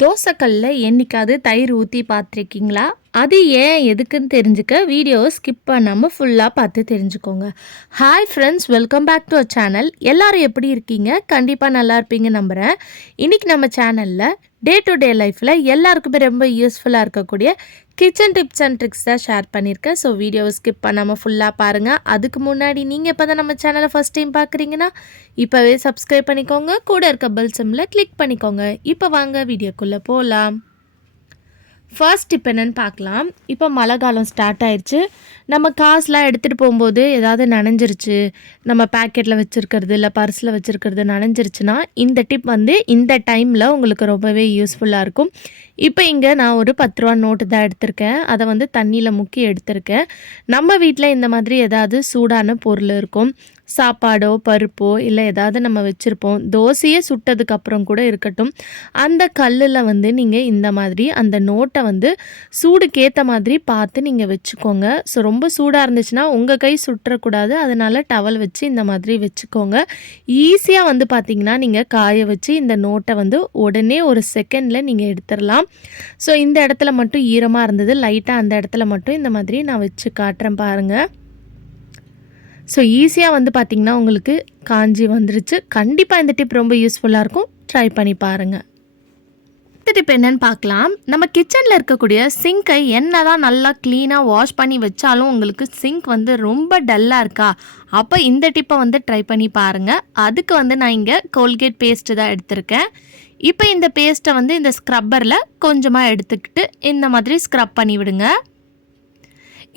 தோசைக்கல்ல என்னைக்காவது தயிர் ஊற்றி பார்த்துருக்கீங்களா? அது ஏன் எதுக்குன்னு தெரிஞ்சுக்க வீடியோவை ஸ்கிப் பண்ணாமல் ஃபுல்லாக பார்த்து தெரிஞ்சுக்கோங்க. Hi friends welcome back to a channel எல்லோரும் எப்படி இருக்கீங்க? கண்டிப்பாக நல்லா இருப்பீங்க நம்புகிறேன் இன்றைக்கி நம்ம சேனலில் டே டு டே லைஃப்பில் எல்லாருக்குமே ரொம்ப யூஸ்ஃபுல்லாக இருக்கக்கூடிய கிச்சன் டிப்ஸ் அண்ட் ட்ரிக்ஸ் தான் ஷேர் பண்ணியிருக்கேன். ஸோ வீடியோவை ஸ்கிப் பண்ணாமல் ஃபுல்லாக பாருங்கள் அதுக்கு முன்னாடி நீங்கள் இப்போ தான் நம்ம சேனலை ஃபஸ்ட் டைம் பார்க்குறீங்கன்னா இப்போவே சப்ஸ்கிரைப் பண்ணிக்கோங்க. கூட இருக்க பெல் சிம்மில் கிளிக் பண்ணிக்கோங்க. இப்போ வாங்க வீடியோக்குள்ளே போகலாம் ஃபர்ஸ்ட் இப்போ என்னென்னு பார்க்கலாம். இப்போ மழை காலம் ஸ்டார்ட் ஆயிடுச்சு நம்ம காசுலாம் எடுத்துகிட்டு போகும்போது ஏதாவது நனைஞ்சிருச்சு. நம்ம பேக்கெட்டில் வச்சுருக்கிறது இல்லை பர்ஸில் வச்சுருக்கிறது நனைஞ்சிருச்சுன்னா இந்த டிப் வந்து இந்த டைமில் உங்களுக்கு ரொம்பவே யூஸ்ஃபுல்லாக இருக்கும். இப்போ இங்கே நான் ஒரு பத்து ரூபா நோட்டு தான் எடுத்திருக்கேன். அதை வந்து தண்ணியில் முக்கி எடுத்திருக்கேன். நம்ம வீட்டில் இந்த மாதிரி ஏதாவது சூடான பொருள் இருக்கும். சாப்பாடோ பருப்போ இல்லை ஏதாவது நம்ம வச்சுருப்போம். தோசையே சுட்டதுக்கப்புறம் கூட இருக்கட்டும். அந்த கல்லில் வந்து நீங்கள் இந்த மாதிரி அந்த நோட்டை வந்து சூடுக்கேற்ற மாதிரி பார்த்து நீங்கள் வச்சுக்கோங்க. ஸோ ரொம்ப சூடாக இருந்துச்சுன்னா உங்கள் கை சுற்றக்கூடாது. அதனால் டவல் வச்சு இந்த மாதிரி வச்சுக்கோங்க. ஈஸியாக வந்து பார்த்திங்கன்னா நீங்கள் காய வச்சு இந்த நோட்டை வந்து உடனே ஒரு செகண்டில் நீங்கள் எடுத்துடலாம். ஸோ இந்த இடத்துல மட்டும் ஈரமாக இருந்தது. லைட்டாக அந்த இடத்துல மட்டும் இந்த மாதிரி நான் வச்சு காட்டுறேன் பாருங்கள் ஸோ ஈஸியாக வந்து பார்த்திங்கன்னா உங்களுக்கு காஞ்சி வந்துருச்சு. கண்டிப்பாக இந்த டிப் ரொம்ப யூஸ்ஃபுல்லாக இருக்கும். ட்ரை பண்ணி பாருங்கள் அடுத்த டிப் என்னன்னு பார்க்கலாம் நம்ம கிச்சனில் இருக்கக்கூடிய சிங்கை என்ன தான் நல்லா க்ளீனாக வாஷ் பண்ணி வச்சாலும் உங்களுக்கு சிங்க் வந்து ரொம்ப டல்லாக இருக்கா? அப்போ இந்த டிப்பை வந்து ட்ரை பண்ணி பாருங்கள் அதுக்கு வந்து நான் இங்கே கோல்கேட் பேஸ்ட்டு தான் எடுத்திருக்கேன். இப்போ இந்த பேஸ்ட்டை வந்து இந்த ஸ்க்ரப்பரில் கொஞ்சமாக எடுத்துக்கிட்டு இந்த மாதிரி ஸ்க்ரப் பண்ணி விடுங்க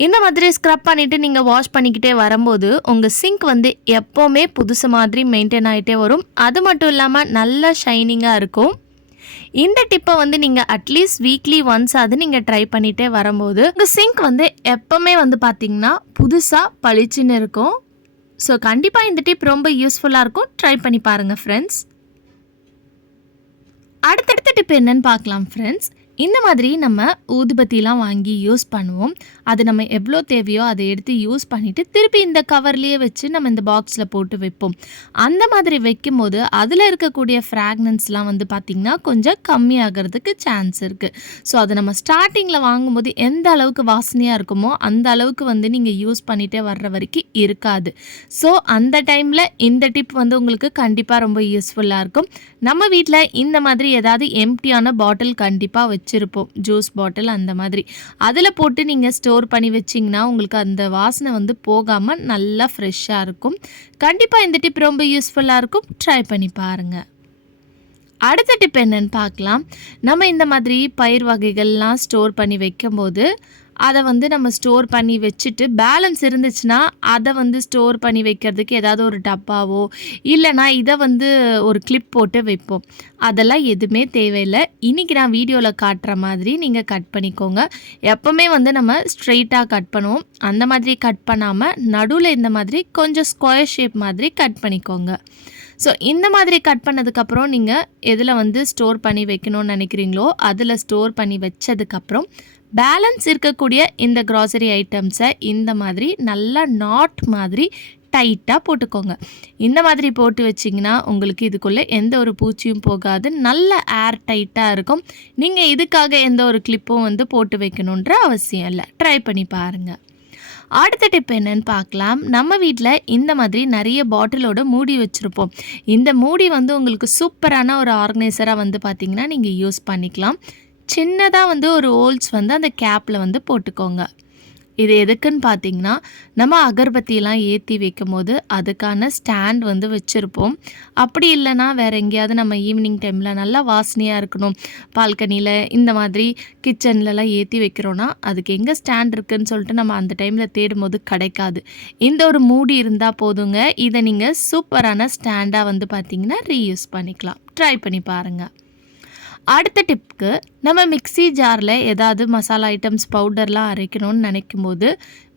இந்த மாதிரி ஸ்க்ரப் பண்ணிவிட்டு நீங்கள் வாஷ் பண்ணிக்கிட்டே வரும்போது உங்கள் சிங்க் வந்து எப்போவுமே புதுசு மாதிரி மெயின்டைன் ஆகிட்டே வரும். அது மட்டும் இல்லாமல் நல்லா ஷைனிங்காக இருக்கும். இந்த டிப்பை வந்து நீங்கள் அட்லீஸ்ட் வீக்லி ஒன்ஸ் அது நீங்கள் ட்ரை பண்ணிகிட்டே வரும்போது உங்கள் சிங்க் வந்து எப்போவுமே வந்து பார்த்தீங்கன்னா புதுசாக பளிச்சுன்னு இருக்கும். ஸோ கண்டிப்பாக இந்த டிப் ரொம்ப யூஸ்ஃபுல்லாக இருக்கும். ட்ரை பண்ணி பாருங்கள் ஃப்ரெண்ட்ஸ் அடுத்தடுத்த டிப் என்னன்னு பார்க்கலாம் ஃப்ரெண்ட்ஸ் இந்த மாதிரி நம்ம ஊதுபத்திலாம் வாங்கி யூஸ் பண்ணுவோம். அது நம்ம எவ்வளோ தேவையோ அதை எடுத்து யூஸ் பண்ணிவிட்டு திருப்பி இந்த கவர்லேயே வச்சு நம்ம இந்த பாக்ஸில் போட்டு வைப்போம். அந்த மாதிரி வைக்கும் போது அதில் இருக்கக்கூடிய ஃப்ராக்னன்ஸ்லாம் வந்து பார்த்திங்கன்னா கொஞ்சம் கம்மியாகிறதுக்கு சான்ஸ் இருக்குது ஸோ அதை நம்ம ஸ்டார்டிங்கில் வாங்கும்போது எந்த அளவுக்கு வாசனையாக இருக்குமோ அந்த அளவுக்கு வந்து நீங்கள் யூஸ் பண்ணிகிட்டே வர்ற வரைக்கும் இருக்காது. ஸோ அந்த டைமில் இந்த டிப் வந்து உங்களுக்கு கண்டிப்பாக ரொம்ப யூஸ்ஃபுல்லாக இருக்கும். நம்ம வீட்டில் இந்த மாதிரி ஏதாவது எம்டியான பாட்டில் கண்டிப்பாக வச்சு வச்சுருப்போம். ஜூஸ் பாட்டில் அந்த மாதிரி. அதில் போட்டு நீங்கள் ஸ்டோர் பண்ணி வச்சிங்கன்னா உங்களுக்கு அந்த வாசனை வந்து போகாமல் நல்லா ஃப்ரெஷ்ஷாக இருக்கும். கண்டிப்பாக இந்த டிப் ரொம்ப யூஸ்ஃபுல்லாக இருக்கும். ட்ரை பண்ணி பாருங்கள் அடுத்த டிப் என்னன்னு பார்க்கலாம். நம்ம இந்த மாதிரி பயிர் வகைகள்லாம் ஸ்டோர் பண்ணி வைக்கும்போது அதை வந்து நம்ம ஸ்டோர் பண்ணி வச்சுட்டு பேலன்ஸ் இருந்துச்சுன்னா அதை வந்து ஸ்டோர் பண்ணி வைக்கிறதுக்கு ஏதாவது ஒரு டப்பாவோ இல்லைனா இதை வந்து ஒரு கிளிப் போட்டு வைப்போம். அதெல்லாம் எதுவுமே தேவையில்லை. இன்றைக்கி நான் வீடியோவில் காட்டுற மாதிரி நீங்கள் கட் பண்ணிக்கோங்க. எப்போவுமே வந்து நம்ம ஸ்ட்ரெயிட்டாக கட் பண்ணுவோம். அந்த மாதிரி கட் பண்ணாமல் நடுவில் இந்த மாதிரி கொஞ்சம் ஸ்கொயர் ஷேப் மாதிரி கட் பண்ணிக்கோங்க. ஸோ இந்த மாதிரி கட் பண்ணதுக்கப்புறம் நீங்கள் எதில் வந்து ஸ்டோர் பண்ணி வைக்கணும்னு நினைக்கிறீங்களோ அதில் ஸ்டோர் பண்ணி வச்சதுக்கப்புறம் பேலன்ஸ் இருக்கக்கூடிய இந்த க்ராசரி ஐட்டம்ஸை இந்த மாதிரி நல்லா நாட் மாதிரி டைட்டாக போட்டுக்கோங்க. இந்த மாதிரி போட்டு வச்சிங்கன்னா உங்களுக்கு இதுக்குள்ளே எந்த ஒரு பூச்சியும் போகாது. நல்ல ஏர் டைட்டாக இருக்கும். நீங்கள் இதுக்காக எந்த ஒரு கிளிப்பும் வந்து போட்டு வைக்கணுன்ற அவசியம் இல்லை. ட்ரை பண்ணி பாருங்கள் அடுத்த டிப் என்னன்னு பார்க்கலாம். நம்ம வீட்டில் இந்த மாதிரி நிறைய பாட்டிலோட மூடி வச்சுருப்போம். இந்த மூடி வந்து உங்களுக்கு சூப்பரான ஒரு ஆர்கனைசராக வந்து பார்த்திங்கன்னா நீங்கள் யூஸ் பண்ணிக்கலாம். சின்னதாக வந்து ஒரு ஹோல்ஸ் வந்து அந்த கேப்பில் வந்து போட்டுக்கோங்க. இது எதுக்குன்னு பார்த்தீங்கன்னா நம்ம அகர்பத்தியெல்லாம் ஏற்றி வைக்கும் போது அதுக்கான ஸ்டாண்ட் வந்து வச்சுருப்போம். அப்படி இல்லைன்னா வேறு எங்கேயாவது நம்ம ஈவினிங் டைமில் நல்லா வாசனையாக இருக்கணும். பால்கனியில் இந்த மாதிரி கிச்சன்லலாம் ஏற்றி வைக்கிறோன்னா அதுக்கு எங்கே ஸ்டாண்ட் இருக்குதுன்னு சொல்லிட்டு நம்ம அந்த டைமில் தேடும் போது கிடைக்காது. இந்த ஒரு மூடி இருந்தால் போதுங்க. இதை நீங்கள் சூப்பரான ஸ்டாண்டாக வந்து பார்த்தீங்கன்னா ரீயூஸ் பண்ணிக்கலாம். ட்ரை பண்ணி பாருங்கள் அடுத்த டிப்க்கு நம்ம மிக்ஸி ஜாரில் ஏதாவது மசாலா ஐட்டம்ஸ் பவுடர்லாம் அரைக்கணும்னு நினைக்கும் போது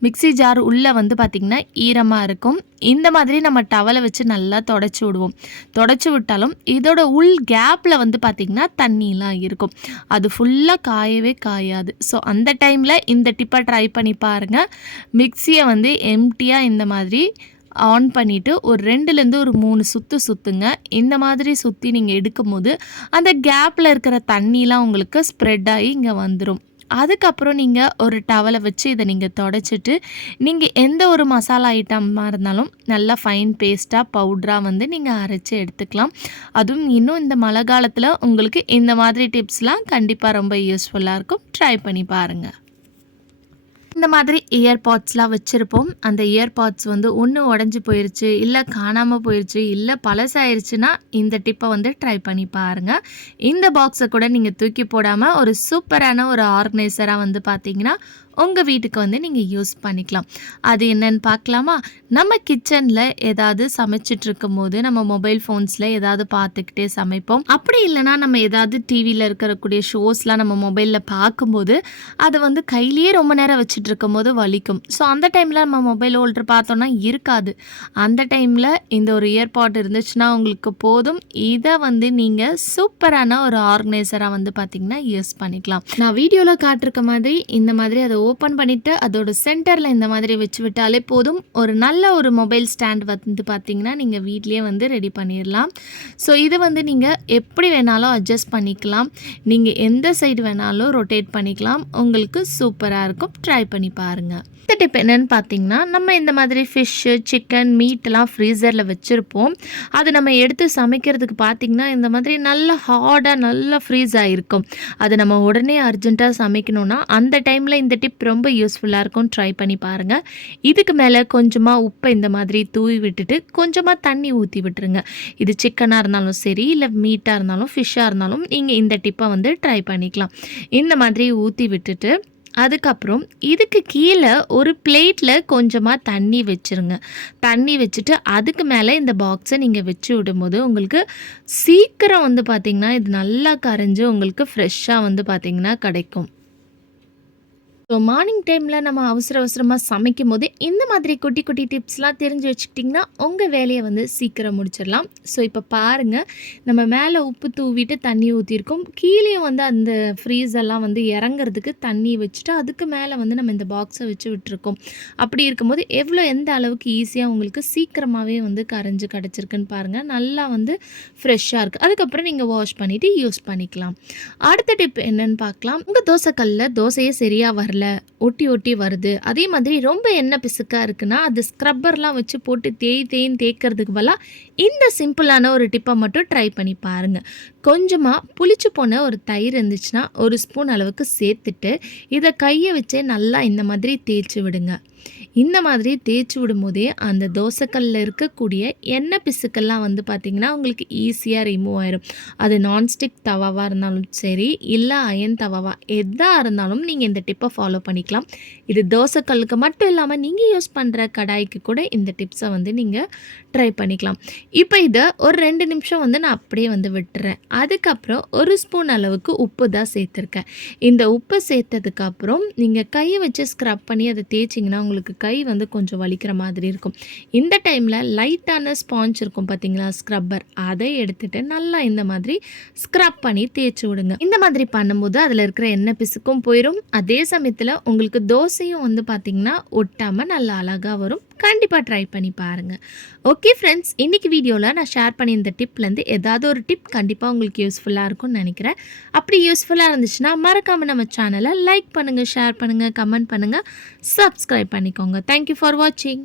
மிக்ஸி ஜார் உள்ளே வந்து பார்த்திங்கன்னா ஈரமாக இருக்கும். இந்த மாதிரி நம்ம டவலை வச்சு நல்லா தொடச்சி விடுவோம். தொடச்சி விட்டாலும் இதோட உள் கேப்பில் வந்து பார்த்திங்கன்னா தண்ணிலாம் இருக்கும். அது ஃபுல்லாக காயவே காயாது. ஸோ அந்த டைமில் இந்த டிப்பை ட்ரை பண்ணி பாருங்கள் மிக்சியை வந்து எம்டியாக இந்த மாதிரி ஆன் பண்ணிவிட்டு ஒரு ரெண்டுலேருந்து ஒரு மூணு சுற்று சுற்றுங்க இந்த மாதிரி சுற்றி நீங்கள் எடுக்கும்போது அந்த கேப்பில் இருக்கிற தண்ணிலாம் உங்களுக்கு ஸ்ப்ரெட் ஆகி இங்கே வந்துடும் அதுக்கப்புறம் நீங்கள் ஒரு டவலை வச்சு இதை நீங்கள் தொடச்சிட்டு நீங்கள் எந்த ஒரு மசாலா ஐட்டமாக இருந்தாலும் நல்லா ஃபைன் பேஸ்ட்டாக பவுட்ராக வந்து நீங்கள் அரைச்சி எடுத்துக்கலாம். அதுவும் இன்னும் இந்த மழை காலத்தில் உங்களுக்கு இந்த மாதிரி டிப்ஸ்லாம் கண்டிப்பாக ரொம்ப யூஸ்ஃபுல்லாக இருக்கும். ட்ரை பண்ணி பாருங்கள் இந்த மாதிரி இயர்பாட்ஸ்லாம் வச்சுருப்போம். அந்த இயர்பாட்ஸ் வந்து ஒன்று உடஞ்சி போயிருச்சு இல்லை காணாமல் போயிடுச்சு இல்லை பழசாயிருச்சுன்னா இந்த டிப்பை வந்து ட்ரை பண்ணி பாருங்கள் இந்த பாக்ஸை கூட நீங்கள் தூக்கி போடாமல் ஒரு சூப்பரான ஒரு ஆர்கனைசராக வந்து பார்த்தீங்கன்னா உங்கள் வீட்டுக்கு வந்து நீங்கள் யூஸ் பண்ணிக்கலாம். அது என்னன்னு பார்க்கலாமா நம்ம கிச்சனில் ஏதாவது சமைச்சிட்ருக்கும் போது நம்ம மொபைல் ஃபோன்ஸில் ஏதாவது பார்த்துக்கிட்டே சமைப்போம். அப்படி இல்லைனா நம்ம ஏதாவது டிவியில் இருக்கக்கூடிய ஷோஸ்லாம் நம்ம மொபைலில் பார்க்கும்போது அதை வந்து கையிலேயே ரொம்ப நேரம் வச்சுட்டு இருக்கும் போது வலிக்கும். ஸோ அந்த டைமில் நம்ம மொபைல் ஹோல்டர் பார்த்தோன்னா இருக்காது. அந்த டைமில் இந்த ஒரு இயர்பாட் இருந்துச்சுன்னா உங்களுக்கு போதும். இதை வந்து நீங்கள் சூப்பரான ஒரு ஆர்கனைசராக வந்து பார்த்திங்கன்னா யூஸ் பண்ணிக்கலாம். நான் வீடியோவில் காட்டிருக்க மாதிரி இந்த மாதிரி அதை ஓப்பன் பண்ணிவிட்டு அதோட சென்டரில் இந்த மாதிரி வச்சு விட்டாலே போதும். ஒரு நல்ல ஒரு மொபைல் ஸ்டாண்ட் வந்து பார்த்தீங்கன்னா நீங்கள் வீட்லேயே வந்து ரெடி பண்ணிடலாம் ஸோ இது வந்து நீங்கள் எப்படி வேணாலும் அட்ஜஸ்ட் பண்ணிக்கலாம். நீங்கள் எந்த சைடு வேணாலும் ரொட்டேட் பண்ணிக்கலாம். உங்களுக்கு சூப்பராக இருக்கும். ட்ரை பண்ணி பண்ணி பாருங்கள் இந்த டிப் என்னன்னு பார்த்தீங்கன்னா நம்ம இந்த மாதிரி ஃபிஷ்ஷு சிக்கன் மீட்டெல்லாம் ஃப்ரீசரில் வச்சுருப்போம். அது நம்ம எடுத்து சமைக்கிறதுக்கு பார்த்திங்கன்னா இந்த மாதிரி நல்ல ஹார்டாக நல்லா ஃப்ரீஸ் ஆகிருக்கும் அது நம்ம உடனே அர்ஜென்ட்டாக சமைக்கணுன்னா அந்த டைமில் இந்த டிப் ரொம்ப யூஸ்ஃபுல்லாக இருக்கும். ட்ரை பண்ணி பாருங்கள் இதுக்கு மேலே கொஞ்சமாக உப்பை இந்த மாதிரி தூவி விட்டுட்டு கொஞ்சமாக தண்ணி ஊற்றி விட்டுருங்க. இது சிக்கனாக இருந்தாலும் சரி இல்லை மீட்டாக இருந்தாலும் ஃபிஷ்ஷாக இருந்தாலும் நீங்கள் இந்த டிப்பை வந்து ட்ரை பண்ணிக்கலாம். இந்த மாதிரி ஊற்றி விட்டுட்டு அதுக்கப்புறம் இதுக்கு கீழே ஒரு பிளேட்டில் கொஞ்சமாக தண்ணி வச்சுருங்க. தண்ணி வச்சுட்டு அதுக்கு மேலே இந்த பாக்ஸை நீங்கள் வச்சு விடும்போது உங்களுக்கு சீக்கிரம் வந்து பார்த்திங்கன்னா இது நல்லா கரைஞ்சி உங்களுக்கு ஃப்ரெஷ்ஷாக வந்து பார்த்திங்கன்னா கிடைக்கும். ஸோ மார்னிங் டைமில் நம்ம அவசர அவசரமாக சமைக்கும் போது இந்த மாதிரி குட்டி குட்டி டிப்ஸ்லாம் தெரிஞ்சு வச்சுக்கிட்டிங்கன்னா உங்கள் வேலையை வந்து சீக்கிரம் முடிச்சிடலாம். ஸோ இப்போ பாருங்கள் நம்ம மேலே உப்பு தூவிட்டு தண்ணி ஊற்றிருக்கோம் கீழே வந்து அந்த ஃப்ரீஸ் எல்லாம் வந்து இறங்குறதுக்கு தண்ணி வச்சுட்டு அதுக்கு மேலே வந்து நம்ம இந்த பாக்ஸை வச்சு விட்டுருக்கோம். அப்படி இருக்கும்போது எவ்வளோ எந்த அளவுக்கு ஈஸியாக உங்களுக்கு சீக்கிரமாகவே வந்து கரைஞ்சி கிடச்சிருக்குன்னு பாருங்கள் நல்லா வந்து ஃப்ரெஷ்ஷாக இருக்குது அதுக்கப்புறம் நீங்கள் வாஷ் பண்ணிவிட்டு யூஸ் பண்ணிக்கலாம். அடுத்த டிப் என்னென்னு பார்க்கலாம். உங்கள் தோசைக்கல்லில் தோசையே சரியாக வரல لا. ஒட்டி ஒட்டி வருது. அதே மாதிரி ரொம்ப எண்ணெய் பிசுக்காக இருக்குன்னா அது ஸ்க்ரப்பர்லாம் வச்சு போட்டு தேய் தேய்ன்னு தேய்க்கிறதுக்கு பதிலாக இந்த சிம்பிளான ஒரு டிப்பை மட்டும் ட்ரை பண்ணி பாருங்கள் கொஞ்சமாக புளிச்சு போன ஒரு தயிர் இருந்துச்சுன்னா ஒரு ஸ்பூன் அளவுக்கு சேர்த்துட்டு இதை கையை வச்சே நல்லா இந்த மாதிரி தேய்ச்சி விடுங்க. இந்த மாதிரி தேய்ச்சி விடும்போதே அந்த தோசைக்கல்லில் இருக்கக்கூடிய எண்ணெய் பிசுக்கெல்லாம் வந்து பார்த்திங்கன்னா உங்களுக்கு ஈஸியாக ரிமூவ் ஆயிரும். அது நான்ஸ்டிக் தவாவாக இருந்தாலும் சரி இல்லை அயன் தவாவாக எதாக இருந்தாலும் நீங்கள் இந்த டிப்பை ஃபாலோ பண்ணிக்கலாம். இது தோசைக்கல்லுக்கு மட்டும் இல்லாமல் நீங்கள் யூஸ் பண்ணுற கடாய்க்கு கூட இந்த டிப்ஸை வந்து நீங்கள் ட்ரை பண்ணிக்கலாம். இப்போ இதை ஒரு ரெண்டு நிமிஷம் வந்து நான் அப்படியே வந்து விட்டுறேன். அதுக்கப்புறம் ஒரு ஸ்பூன் அளவுக்கு உப்பு தான் சேர்த்துருக்கேன். இந்த உப்பு சேர்த்ததுக்கப்புறம் நீங்கள் கையை வச்சு ஸ்க்ரப் பண்ணி அதை தேய்ச்சிங்கன்னா உங்களுக்கு கை வந்து கொஞ்சம் வலிக்கிற மாதிரி இருக்கும். இந்த டைமில் லைட்டான ஸ்பாஞ்ச் இருக்கும் பார்த்தீங்களா ஸ்க்ரப்பர் அதை எடுத்துகிட்டு நல்லா இந்த மாதிரி ஸ்க்ரப் பண்ணி தேய்ச்சி விடுங்க. இந்த மாதிரி பண்ணும்போது அதில் இருக்கிற எண்ணெய் பிசுக்கும் போயிடும் அதே சமயத்தில் உங்களுக்கு உங்களுக்கு தோசையும் வந்து பார்த்திங்கன்னா ஒட்டாமல் நல்லா அழகாக வரும். கண்டிப்பாக ட்ரை பண்ணி பாருங்கள் ஓகே ஃப்ரெண்ட்ஸ் இன்றைக்கி வீடியோவில் நான் ஷேர் பண்ணியிருந்த டிப்லேருந்து ஏதாவது ஒரு டிப் கண்டிப்பாக உங்களுக்கு யூஸ்ஃபுல்லாக இருக்கும்னு நினைக்கிறேன். அப்படி யூஸ்ஃபுல்லாக இருந்துச்சுன்னா மறக்காமல் நம்ம சேனலை லைக் பண்ணுங்கள் ஷேர் பண்ணுங்கள் கமெண்ட் பண்ணுங்கள் சப்ஸ்கிரைப் பண்ணிக்கோங்க. தேங்க்யூ ஃபார் வாட்சிங்